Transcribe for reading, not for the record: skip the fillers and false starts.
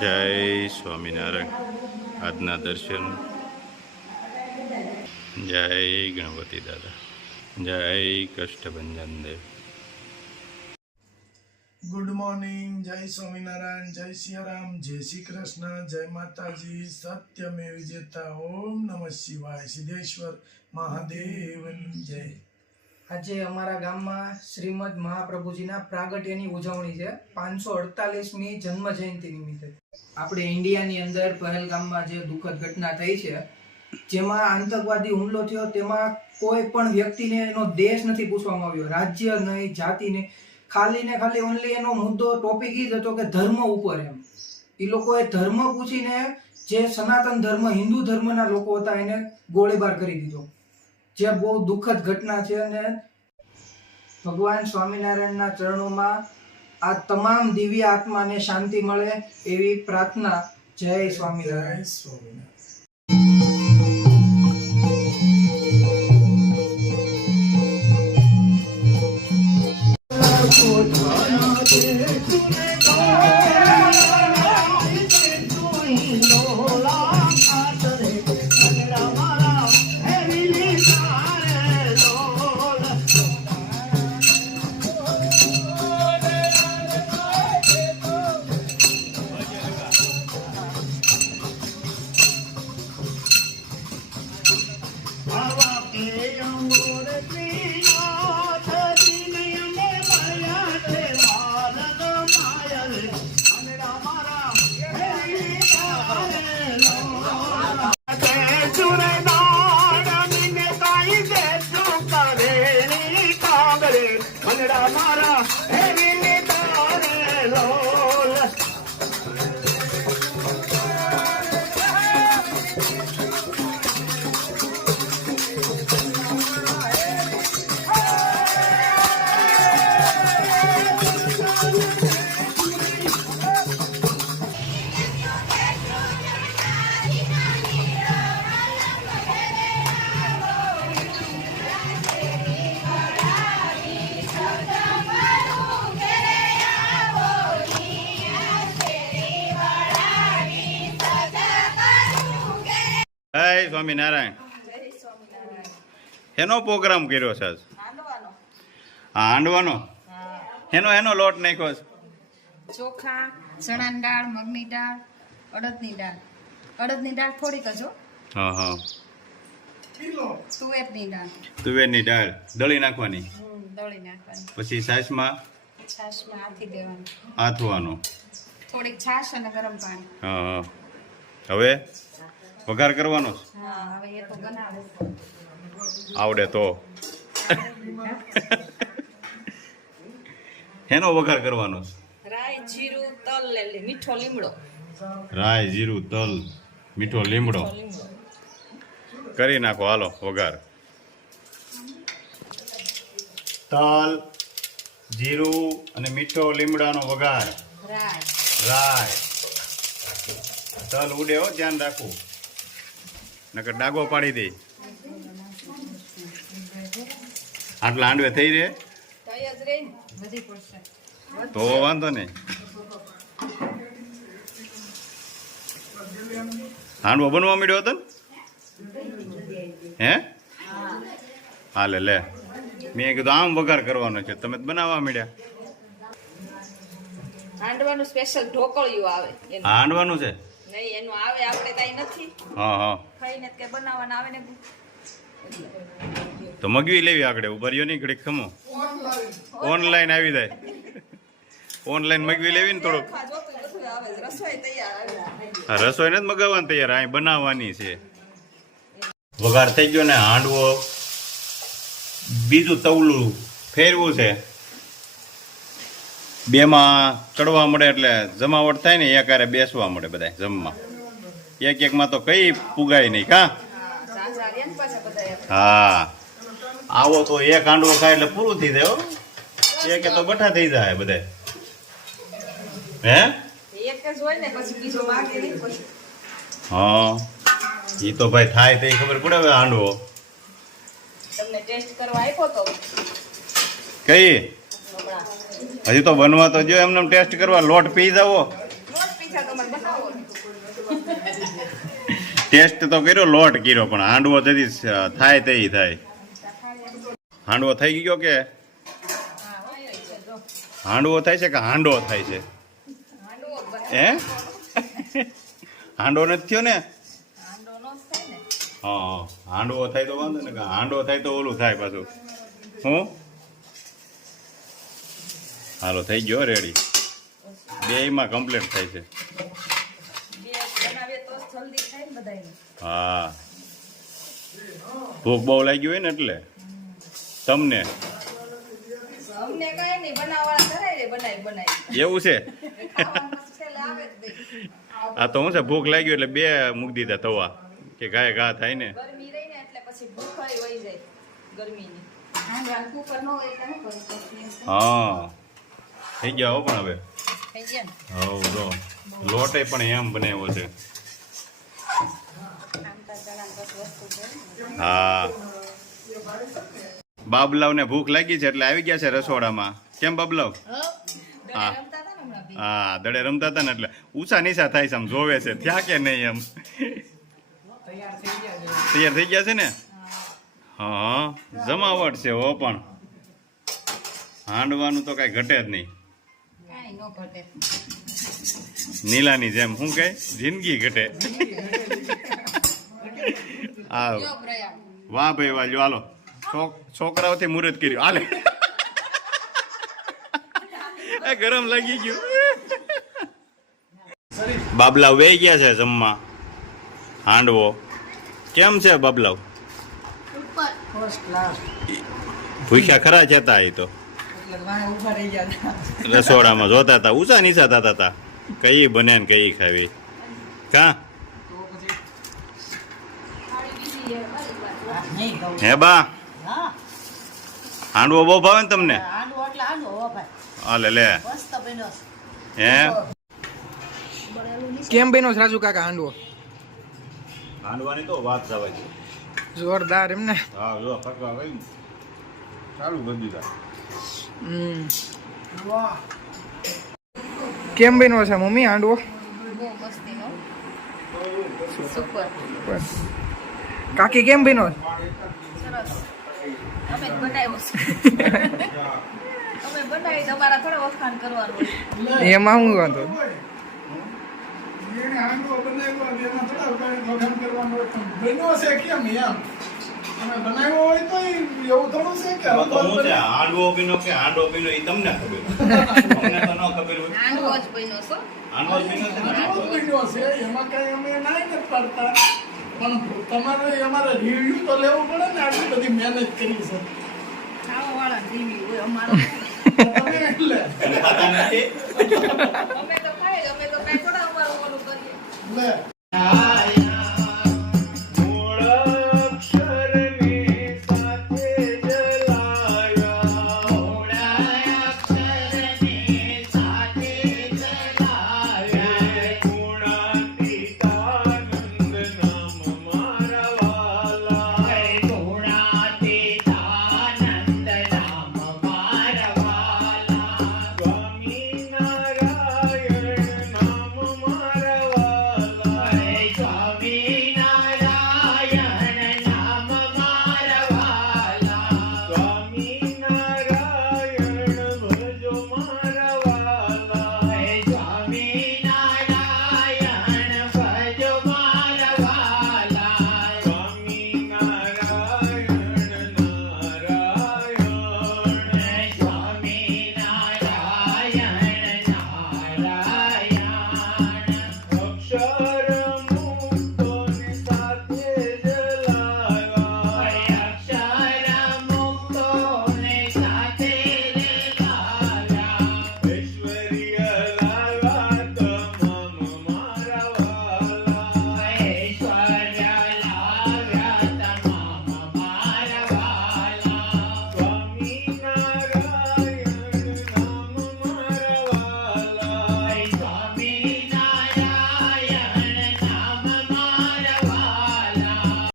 જય સ્વામિનારાયણ. આજના દર્શન. જય ગણપતિ દાદા. જય કષ્ટભંજન દેવ. Good morning. જય સ્વામિનારાયણ. જય સિયારામ. જય શ્રી કૃષ્ણ. જય માતાજી. સત્યમેવ વિજેતા. ઓમ નમઃ શિવાય. સિદ્ધેશ્વર મહાદેવની જય. આજે અમારા ગામમાં શ્રીમદ મહાપ્રભુજીના પ્રાગટ્યની ઉજવણી છે 548મી જન્મ જયંતિ નિમિત્તે. આપણે ઇન્ડિયાની અંદર પહેલગામમાં જે દુઃખદ ઘટના થઈ છે, જેમાં આતંકવાદી હુમલો થયો, તેમાં કોઈ પણ વ્યક્તિને એનો દેશ નથી પૂછવામાં આવ્યો, રાજ્ય નહીં, જાતિ નહીં, ખાલી ને ખાલી ઓનલી એનો મુદ્દો ટોપિક જ હતો કે ધર્મ ઉપર. એ લોકોએ ધર્મ પૂછીને જે સનાતન ધર્મ, હિન્દુ ધર્મના લોકો હતા, એને ગોળીબાર કરી દીધો, જે બહુ દુઃખદ ઘટના છે. અને ભગવાન સ્વામિનારાયણના ચરણોમાં આ તમામ દિવ્ય આત્માને શાંતિ મળે એવી પ્રાર્થના. જય સ્વામિનારાયણ. જય સ્વામિનારાયણ. જય સ્વામિનારાયણ. એનો પ્રોગ્રામ કર્યો છે આજ? હા, હાંડવાનો. એનો લોટ નાખ્યો છે? ચોખા, ચણાની દાળ, મગની દાળ, અડદની દાળ. અડદની દાળ થોડીક જ હો. હા હા. તુવેરની દાળ. તુવેરની દાળ દળી નાખવાની, દળી નાખવાની. પછી છાશમાં છાશમાં આથી દેવાનું, આથવાનું. થોડીક છાશ અને ગરમ પાણી. હા હા. હવે વઘાર કરવાનો છે? હા, હવે એ તો બનાવે. આવડે તો. એનો વઘાર કરવાનો છે? રાઈ, જીરું, તલ, મીઠો લીમડો. રાઈ, જીરું, તલ, મીઠો લીમડો કરી નાખો. હાલો વઘાર. તલ, જીરું અને મીઠો લીમડાનો વઘાર. રાઈ. રાય. તલ ઉડે હો, ધ્યાન રાખવું, નકર ડાગો પાડી દે. આટલા હાંડવે થઈ રહે તઈ જ રહી ને, વધી પડશે તો વાંધો નહીં. હાંડવો બનવા માંડ્યો હતો ને? હે? હાલે લે. મેં કીધું આમ વઘાર કરવાનો છે, તમે જ બનાવવા માંડ્યા. હાંડવાનું સ્પેશિયલ ઢોકળિયું આવે. હાંડવાનું છે? નહીં, એનું આવે, આપણે કઈ નથી હા હા. ખાઈને કે બનાવવાના આવે ને. તો મગવી લેવી આગળ, ઉભર્યો નહીં ઘડીક ખમો. ઓનલાઈન આવી જાય. ઓનલાઈન મગવી લેવી ને થોડુંક. રસોઈ તૈયાર. રસોઈ નથી મગાવવાની તૈયાર, અહીં બનાવવાની છે. વઘાર થઈ ગયો ને હાંડવો બીજું તવલું ફેરવું છે. બેમાં ચડવા મળે એટલે જમાવટ થાય ને, એકારે બેસવા મળે બધા જમવા. એકમાં તો કઈ પુગાય નહીં. કા? હા, આવો તો એક હાંડવો ખાય એટલે પૂરું થઈ જાય. એક તો બઠા થઈ જાય બધા. હે? એક જ હોય ને, પછી બીજો માગે નહીં પછી. હા, એ તો ભાઈ થાય તો ખબર પડે. હવે હાંડવો તમને ટેસ્ટ કરવા આપ્યો તો કઈ હજી તો બનવા તો જો એમને ટેસ્ટ કરવા. લોટ પી જાવો. લોટ પી ઈચ્છા તમારે બનાવો ટેસ્ટ તો કર્યો, લોટ કર્યો, પણ હાંડવો જદી થાય તે થાય. હાંડવો થઈ ગયો કે હાંડવો થાય છે કે હાંડો થાય છે? હે હાંડો નથી થયો ને? હા, હાંડવો થાય તો વાંધો ને, હાંડો થાય તો ઓલું થાય પાછું. હું હાલો થઈ ગયો રેડી, બેયમાં કમ્પ્લીટ થાય છે. હા, ભૂખ બહુ લાગી હોય ને એટલે તમને અમને કઈ નહીં, બનાવવાળા કરાય બનાવી બનાવી એવું છે. ખાવાનું છેલ્લે આવે જ નહીં. આ તો હું છે, ભૂખ લાગી એટલે બે મૂકી દીધા તવા કે ગાય ઘા થાય ને. ગરમી રહી ને એટલે પછી ભૂખાઈ વહી જાય ગરમીની. હાંડવાનું કુકર ન હોય એટલે શું કરું? હા થઈ ગયા હો, પણ હવે થઈ ગયા ને? હવ જો લોટે પણ એમ બનાવ્યો છે. આમતા ચણાની બસ વસ્તુ છે ને. હા, બાબલાવને ભૂખ લાગી છે એટલે આવી ગયા છે રસોડામાં. કેમ બાબલાવ? દડે હા. રમતા હતા ને હમણાં બી. હા, દડે રમતા હતા ને એટલે ઊંચા નીચા થાય છે, આમ જોવે છે થયા કે નહીં એમ. તૈયાર થઈ ગયા છે. તૈયાર થઈ ગયા છે ને? હા, જમાવટ છે હો, પણ હાંડવાનું તો કઈ ઘટે જ નહીં. કાંઈ ન ઘટે. નીલાની જેમ શું કહે, જિંદગી ઘટે. હા, યો પ્રયાગ. વાહ ભાઈ વાહ, લ્યો હાલો. છોકરાઓથી મુહૂર્ત કર્યું, હાલે. એ ગરમ લાગી ગયું. બાબલાવ વહી ગયા છે જમવા. હાંડવો કેમ છે બાબલાવ? First class. ભૂખ્યા ખરા જ હતા એ તો, એટલે વાંહે ઊભા રહી ગયા હતા. રસોડામાં જોતા હતા, ઊંચા નીચા થતા હતા, કઈ બને ને કઈ ખાવી. કા તો પછી થાળી બીજી છે, મારી પાસે. નહીં કહું. હે બા, હા, હાંડવો બહુ ભાવે ને તમને? આંડો એટલે આંડો હો ભાઈ. હાલે લે. મસ્ત બન્યો છે. હે કેમ બન્યો છે રાજુ કાકા હાંડવો? હાંડવાની તો વાત જવાય છે. જોરદાર એમ ને. હા જો ફકવા ગઈ ચાલુ કરી દીધા. વાહ, કેમ બન્યો છે મમ્મી હાંડવો? બહુ મસ્તીનો. સુપર. કાકી કેમ બન્યો છે? સરસ. અમે જ બનાવ્યો છે. અમે બનાવી તમારા થોડા વખાણ કરવાનું હોય. એમાં હું વાંધો? એને હાંડવો બનાવ્યો અને એમાં થોડા વખાણ કરવાનું હોય, પણ બન્યો છે કેમ એમ? તમે બનાવ્યો હોય તો એવું થોડું છે કે તો હું છે હાંડવો પીનો કે હાંડો પીનો એ તમને ખબર, અમને તો ન ખબર હોય. હાંડવો જ બન્યો છો. હાંડવો જ પીનો છે ને? હાંડવો જ બન્યો છે, એમાં કઈ અમે નાઈ નથી પાડતા, પણ તમારે અમારે રિવ્યુ તો લેવું પડે ને, આટલી બધી મહેનત કરી છે ખાવાવાળા ટીવી હોય અમારો. તમે એટલે તમે ખાતા નથી? અમે તો ખાઈ, અમે તો કાંઈ થોડા અમારું ઓલું કરીએ. લે